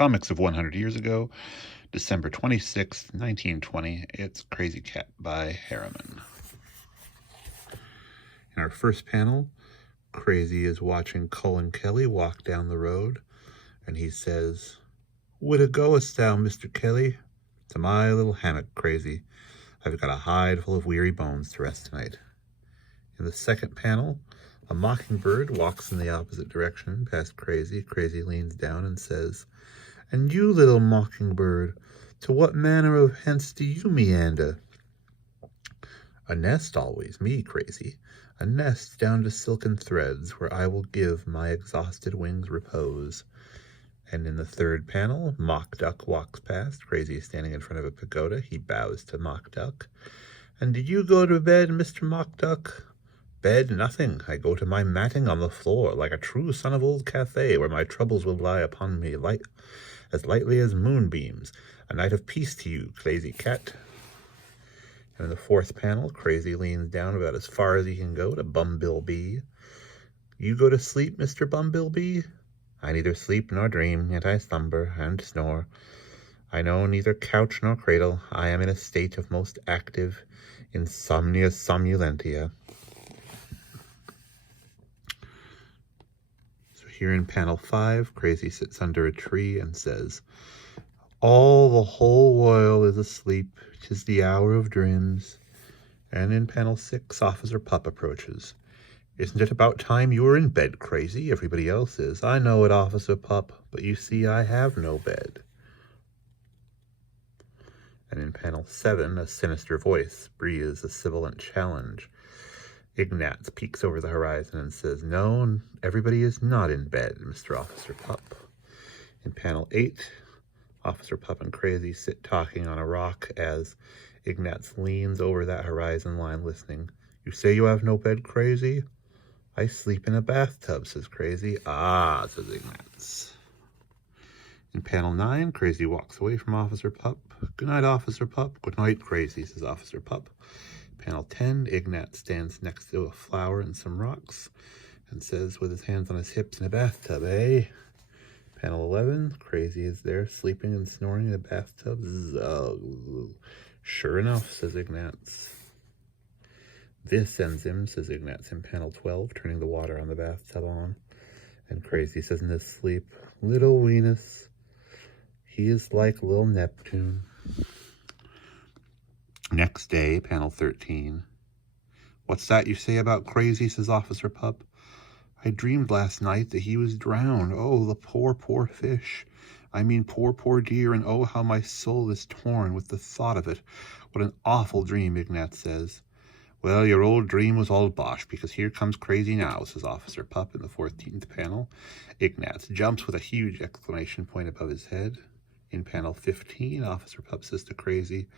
Comics of 100 Years Ago, December 26th, 1920. It's Krazy Kat by Harriman. In our first panel, Krazy is watching Cullen Kelly walk down the road, and he says, "Whither goest thou, Mr. Kelly?" "To my little hammock, Krazy. I've got a hide full of weary bones to rest tonight." In the second panel, a mockingbird walks in the opposite direction past Krazy. Krazy leans down and says, "And you, little mockingbird, to what manner of hence do you meander?" "A nest always, me, Krazy. A nest down to silken threads, where I will give my exhausted wings repose." And in the third panel, Mock Duck walks past. Krazy is standing in front of a pagoda. He bows to Mock Duck. "And did you go to bed, Mr. Mock Duck?" "Bed, nothing. I go to my matting on the floor, like a true son of old Cathay, where my troubles will lie upon me as lightly as moonbeams. A night of peace to you, Krazy Kat." And in the fourth panel, Krazy leans down about as far as he can go to Bumblebee. "You go to sleep, Mr. Bumblebee?" "I neither sleep nor dream, yet I slumber and snore. I know neither couch nor cradle. I am in a state of most active insomnia somnulentia." So here in panel 5, Krazy sits under a tree and says, "All the whole world is asleep. 'Tis the hour of dreams." And in panel 6, Officer Pup approaches. "Isn't it about time you were in bed, Krazy? Everybody else is." "I know it, Officer Pup, but you see I have no bed." And in panel 7, a sinister voice breathes a sibilant challenge. Ignatz peeks over the horizon and says, "No, everybody is not in bed, Mr. Officer Pup." In panel 8, Officer Pup and Krazy sit talking on a rock as Ignatz leans over that horizon line listening. "You say you have no bed, Krazy?" "I sleep in a bathtub," says Krazy. "Ah," says Ignatz. In panel 9, Krazy walks away from Officer Pup. "Good night, Officer Pup." "Good night, Krazy," says Officer Pup. Panel 10, Ignatz stands next to a flower and some rocks and says, with his hands on his hips, "In a bathtub, eh?" Panel 11, Krazy is there sleeping and snoring in a bathtub. "Zugg." "Sure enough," says Ignatz. "This ends him," says Ignatz in panel 12, turning the water on the bathtub on. And Krazy says in his sleep, "Little Venus, he is like little Neptune." Next day, panel 13. "What's that you say about Krazy?" says Officer Pup. "I dreamed last night that he was drowned. Oh, the poor, poor fish. I mean, poor, poor dear, and oh, how my soul is torn with the thought of it. What an awful dream," Ignatz says. "Well, your old dream was all bosh, because here comes Krazy now," says Officer Pup in the 14th panel. Ignatz jumps with a huge exclamation point above his head. In panel 15, Officer Pup says to Krazy,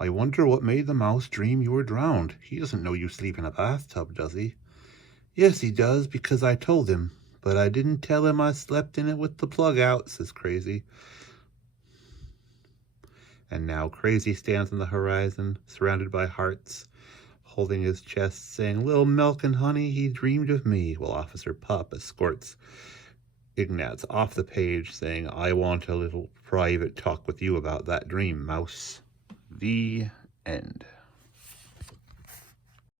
"I wonder what made the mouse dream you were drowned. He doesn't know you sleep in a bathtub, does he?" "Yes, he does, because I told him. But I didn't tell him I slept in it with the plug out," says Krazy. And now Krazy stands on the horizon, surrounded by hearts, holding his chest, saying, "Little milk and honey, he dreamed of me," while Officer Pup escorts Ignatz off the page, saying, "I want a little private talk with you about that dream, mouse." The end.